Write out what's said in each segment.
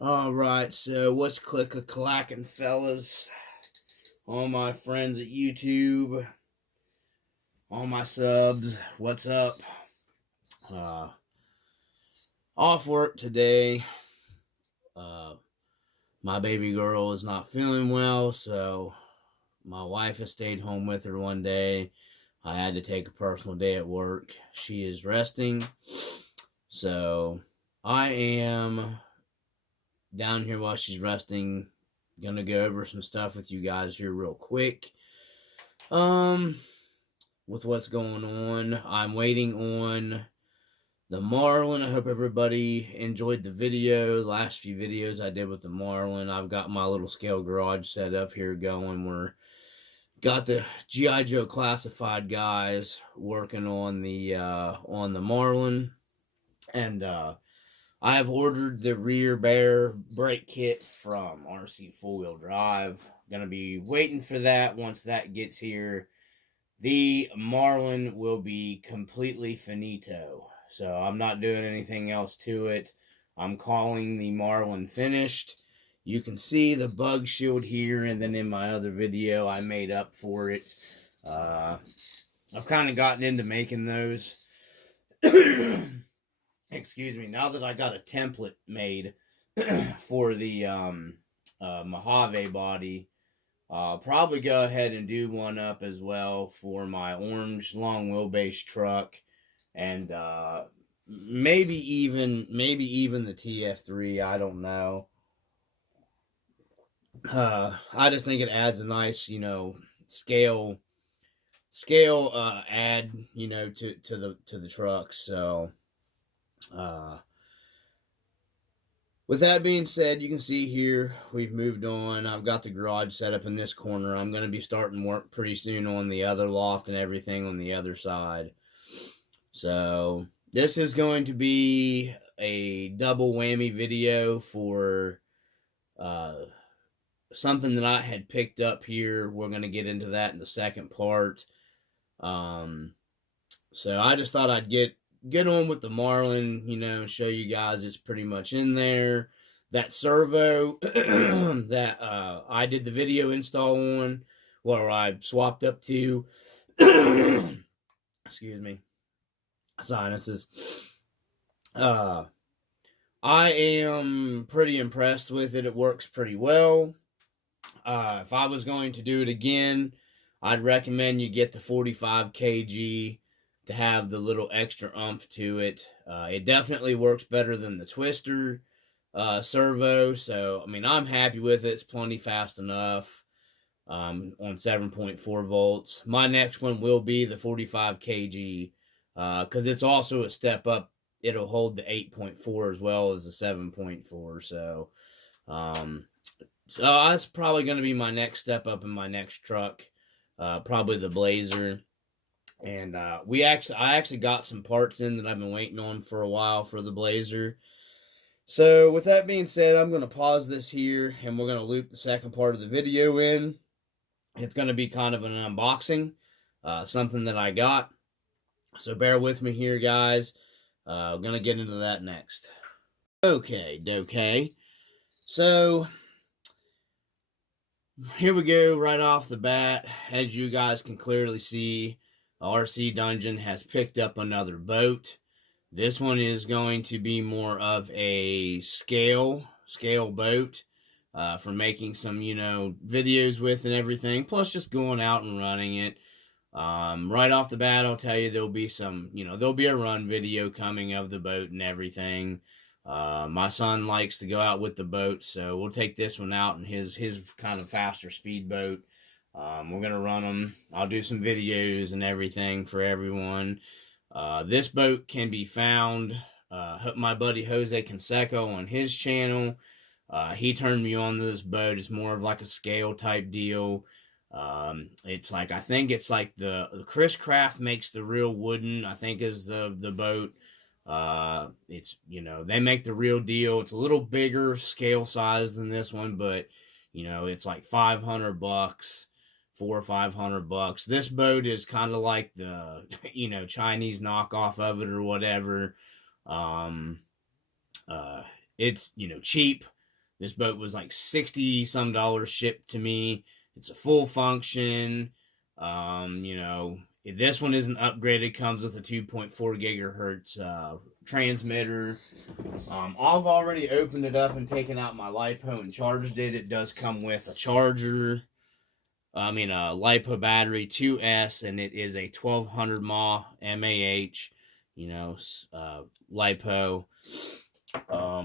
Alright, so what's click-a-clackin', fellas? All my friends at YouTube, all my subs, what's up? Off work today. My baby girl is not feeling well, so my wife has stayed home with her one day. I had to take a personal day at work. She is resting, so I am down here while she's resting. Gonna go over some stuff with you guys here real quick. With what's going on, I'm waiting on the Marlin. I hope everybody enjoyed the video. The last few videos I did with the Marlin. I've got my little scale garage set up here going. We're got the G.I. Joe classified guys working on the Marlin, and I have ordered the rear bear brake kit from Rc4wd Drive. Gonna be waiting for that. Once that gets here, the Marlin will be completely finito. So I'm not doing anything else to it. I'm calling the Marlin finished. You can see the bug shield here, and then in my other video I made up for it. I've kind of gotten into making those. Excuse me, now that I got a template made for the Mojave body, I'll probably go ahead and do one up as well for my orange long wheelbase truck, and maybe even the TF3. I don't know. I just think it adds a nice, scale add, to the truck. So with that being said, you can see here we've moved on. I've got the garage set up in this corner. I'm going to be starting work pretty soon on the other loft and everything on the other side. So this is going to be a double whammy video for something that I had picked up here. We're going to get into that in the second part. So I just thought I'd get on with the Marlin, show you guys it's pretty much in there. That servo that I did the video install on, where I swapped up to, excuse me, sinuses. I am pretty impressed with it. It works pretty well. If I was going to do it again, I'd recommend you get the 45 kg to have the little extra oomph to it. It definitely works better than the Twister servo. So, I mean, I'm happy with it. It's plenty fast enough on 7.4 volts. My next one will be the 45 kg because it's also a step up. It'll hold the 8.4 as well as the 7.4. So that's probably going to be my next step up in my next truck. Probably the Blazer. And I actually got some parts in that I've been waiting on for a while for the Blazer. So with that being said, I'm going to pause this here, and we're going to loop the second part of the video in. It's going to be kind of an unboxing, something that I got. So bear with me here, guys. I'm going to get into that next. Okay. So here we go right off the bat. As you guys can clearly see, RC Dungeon has picked up another boat. This one is going to be more of a scale boat for making some, videos with and everything, plus just going out and running it. Right off the bat, I'll tell you there'll be some, there'll be a run video coming of the boat and everything. My son likes to go out with the boat, so we'll take this one out in his kind of faster speedboat. We're going to run them. I'll do some videos and everything for everyone. This boat can be found, my buddy Jose Canseco on his channel. He turned me on to this boat. It's more of like a scale type deal. It's like, I think it's like the Chris Craft makes the real wooden, I think is the boat. It's, they make the real deal. It's a little bigger scale size than this one, but it's like $500, $400 or $500. This boat is kind of like the, Chinese knockoff of it or whatever. It's, cheap. This boat was like $60 some shipped to me. It's a full function. You know, if this one isn't upgraded, comes with a 2.4 gigahertz transmitter. I've already opened it up and taken out my LiPo and charged it. It does come with a charger. A LiPo battery 2S, and it is a 1200 mAh MAH, LiPo,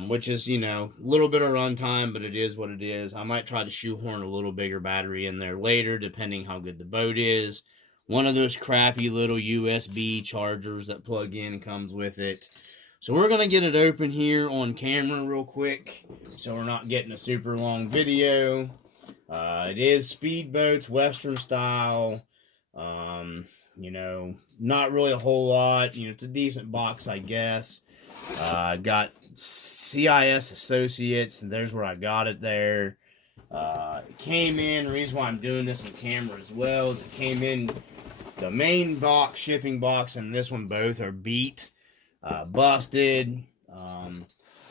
which is, a little bit of runtime, but it is what it is. I might try to shoehorn a little bigger battery in there later, depending how good the boat is. One of those crappy little USB chargers that plug in comes with it. So we're going to get it open here on camera real quick, so we're not getting a super long video. It is speedboats, Western style. Not really a whole lot. It's a decent box, I guess. Got CIS Associates, and there's where I got it there. It came in, the reason why I'm doing this on camera as well is it came in the main box, shipping box, and this one both are beat, busted.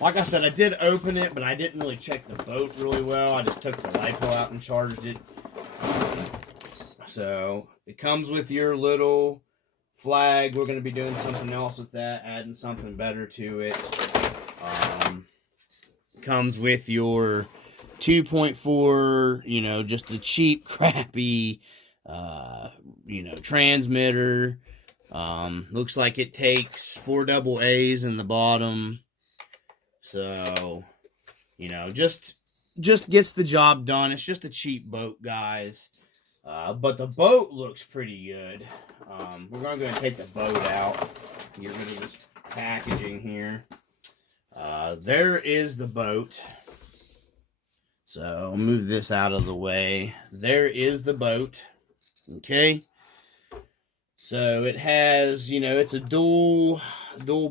Like I said, I did open it, but I didn't really check the boat really well. I just took the LiPo out and charged it. So it comes with your little flag. We're going to be doing something else with that, adding something better to it. Comes with your 2.4, just a cheap, crappy, transmitter. Looks like it takes 4 double A's in the bottom. So, just gets the job done. It's just a cheap boat, guys. But the boat looks pretty good. We're going to go and take the boat out. Get rid of this packaging here. There is the boat. So, I'll move this out of the way. There is the boat. Okay. So, it has, it's a dual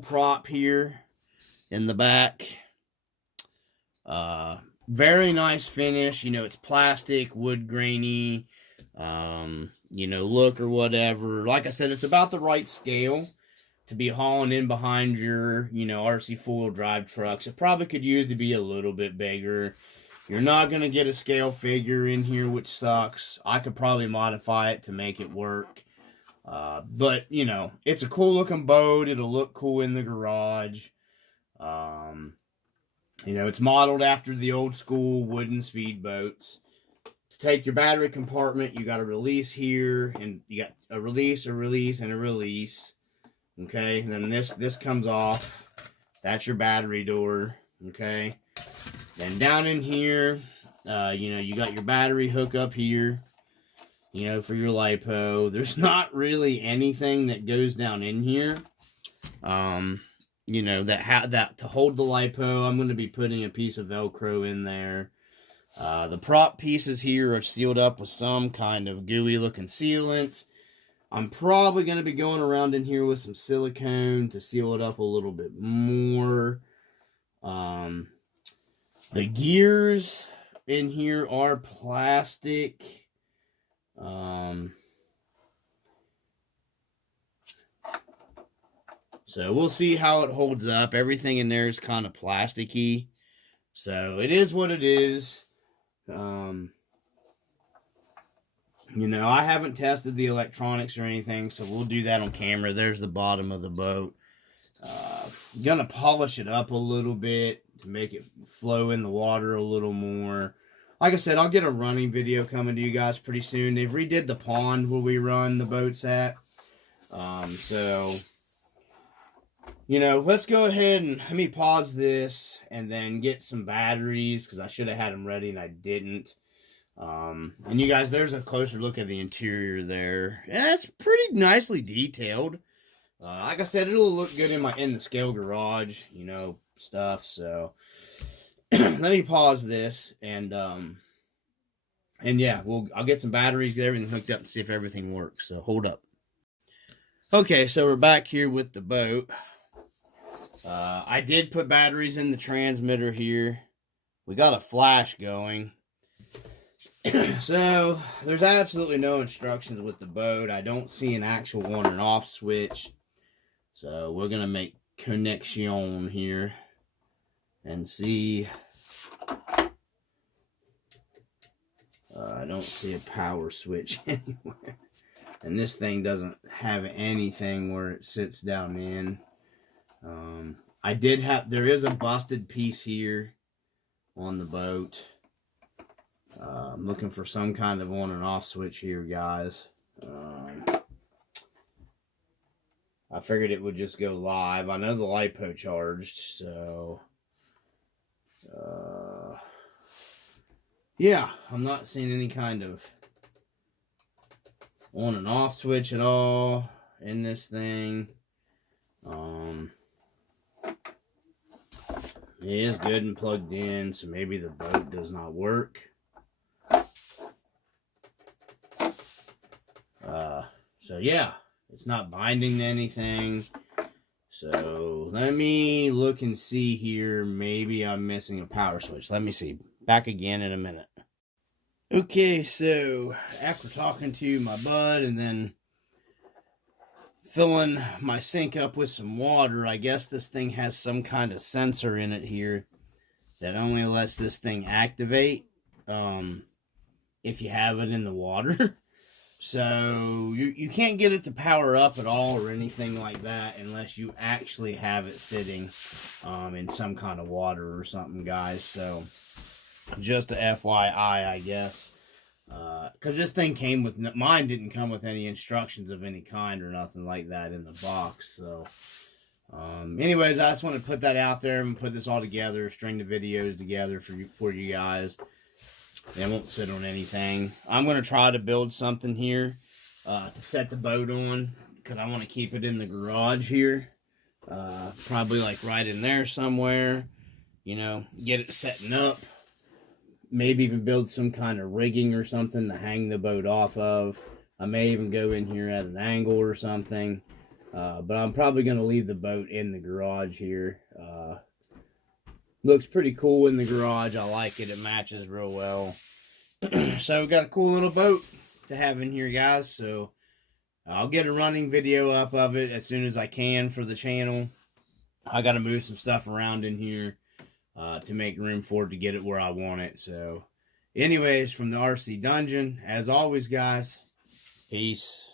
prop here in the back. Very nice finish. It's plastic, wood grainy, look or whatever. Like I said, it's about the right scale to be hauling in behind your, Rc4wd drive trucks. It probably could use to be a little bit bigger. You're not going to get a scale figure in here, which sucks. I could probably modify it to make it work. But, it's a cool looking boat. It'll look cool in the garage. It's modeled after the old school wooden speedboats. To take your battery compartment, you got a release here, and you got a release, and a release. Okay, and then this comes off. That's your battery door. Okay, then down in here, you got your battery hook up here. For your LiPo. There's not really anything that goes down in here. That to hold the LiPo, I'm going to be putting a piece of Velcro in there. The prop pieces here are sealed up with some kind of gooey looking sealant. I'm probably going to be going around in here with some silicone to seal it up a little bit more. The gears in here are plastic. So we'll see how it holds up. Everything in there is kind of plasticky. So it is what it is. I haven't tested the electronics or anything, so we'll do that on camera. There's the bottom of the boat. Gonna polish it up a little bit to make it flow in the water a little more. Like I said, I'll get a running video coming to you guys pretty soon. They've redid the pond where we run the boats at. Let's go ahead and let me pause this and then get some batteries because I should have had them ready and I didn't. And you guys, there's a closer look at the interior there. Yeah, it's pretty nicely detailed. Like I said, it'll look good in the scale garage, stuff. So let me pause this and yeah, I'll get some batteries, get everything hooked up and see if everything works. So hold up. Okay, so we're back here with the boat. I did put batteries in the transmitter here. We got a flash going. So, there's absolutely no instructions with the boat. I don't see an actual on and off switch. So, we're going to make connection here and see I don't see a power switch anywhere. And this thing doesn't have anything where it sits down in. There is a busted piece here on the boat. I'm looking for some kind of on and off switch here, guys. I figured it would just go live. I know the LiPo charged, so yeah, I'm not seeing any kind of on and off switch at all in this thing. It is good and plugged in, so maybe the boat does not work. So yeah, it's not binding to anything. So let me look and see here. Maybe I'm missing a power switch. Let me see. Back again in a minute. Okay, so after talking to my bud and then filling my sink up with some water, I guess this thing has some kind of sensor in it here that only lets this thing activate if you have it in the water. So you can't get it to power up at all or anything like that unless you actually have it sitting in some kind of water or something, guys. So just a FYI, I guess. Because this thing came with, mine didn't come with any instructions of any kind or nothing like that in the box. So anyways, I just want to put that out there and put this all together, string the videos together for you guys. They won't sit on anything. I'm going to try to build something here to set the boat on because I want to keep it in the garage here. Probably like right in there somewhere. You know, get it setting up. Maybe even build some kind of rigging or something to hang the boat off of. I may even go in here at an angle or something. But I'm probably going to leave the boat in the garage here. Looks pretty cool in the garage. I like it. It matches real well. So we got a cool little boat to have in here, guys. So I'll get a running video up of it as soon as I can for the channel. I got to move some stuff around in here to make room for it to get it where I want it. So anyways, from the RC Dungeon, as always, guys, peace.